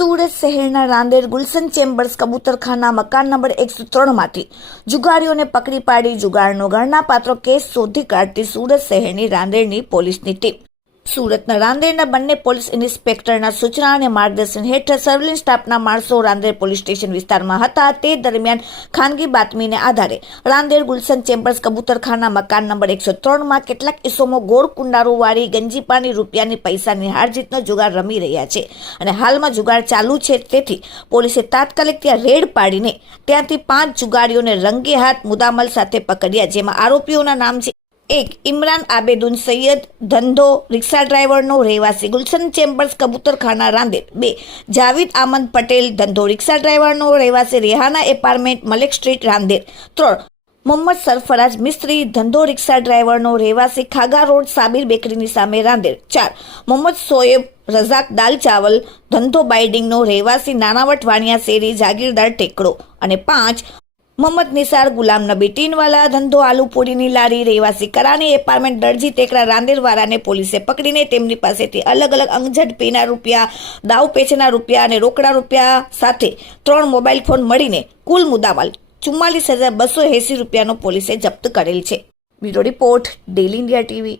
સુરત શહેરના રાંદેર ગુલશન ચેમ્બર્સ કબૂતરખાના મકાન નંબર એકસો ત્રણમાંથી જુગારીઓને પકડી પાડી જુગારનો ગણના પાત્ર કેસ શોધી કાઢતી સુરત શહેરની રાંદેરની પોલીસની ટીમ. સુરતના રાંદેરના બંને પોલીસ ઇન્સ્પેક્ટરના સૂચના અને માર્ગદર્શન હેઠળ સર્વેલન્સ સ્ટાફના માણસો રાંદેર પોલીસ સ્ટેશન વિસ્તારમાં હતા. તે દરમિયાન ખાનગી બાતમીને આધારે રાંદેર ગુલશન ચેમ્બર્સ કબૂતરખાના મકાન નંબર એકસો ત્રણમાં કેટલાક ઇસમો ગોળ કુંડારોવાળી ગંજીપાની રૂપિયાની પૈસાની હાર જીતનો જુગાર રમી રહ્યા છે અને હાલમાં જુગાર ચાલુ છે. તેથી પોલીસે તાત્કાલિક ત્યાં રેડ પાડીને ત્યાંથી પાંચ જુગારીઓને રંગે હાથ મુદામલ સાથે પકડ્યા, જેમાં આરોપીઓના નામ છે એક ઇમરાન આબેદુન સૈયદ, ધંધો, રિક્ષા ડ્રાઈવરનો રહેવાસી, ગુલશન ચેમ્બર્સ, કબૂતરખાના રાંદેર બે, જાવિદ આમદ પટેલ, ધંધો, રિક્ષા ડ્રાઈવરનો રહેવાસી, રેહાના એપાર્ટમેન્ટ, મલેક સ્ટ્રીટ રાંદેર ત્રણ, મોહમ્મદ સરફરાજ મિસ્ત્રી, ધંધો, રિક્ષા ડ્રાઈવરનો રહેવાસી, ખાગા રોડ, સાબિર બેકરીની સામે રાંદેર ચાર, મોહમ્મદ સોએબ રઝાક દાલ ચાવલ, ધંધો બાઇડિંગનો રહેવાસી, નાનાવટ વાણિયા શેરી, જાગીરદાર ટેકડો. અને પાંચ મોહમ્મદ નિસાર, ગુલામ નબી ટીનવાલા, ધંધો આલુપુરીની લારી, રહેવાસી કરાની, એપાર્ટમેન્ટ દરજી ટેકરા રાંદેરવાળાને પોલીસે પકડીને તેમની પાસેથી અલગ અલગ અંગઝટ પીના રૂપિયા, દાવ પેચના રૂપિયા અને રોકડા રૂપિયા સાથે ત્રણ મોબાઈલ ફોન મળીને કુલ મુદ્દામાલ ચુમ્માલીસ હજાર બસો એંસી રૂપિયાનો પોલીસે જપ્ત કરેલ છે. Bureau report daily India TV.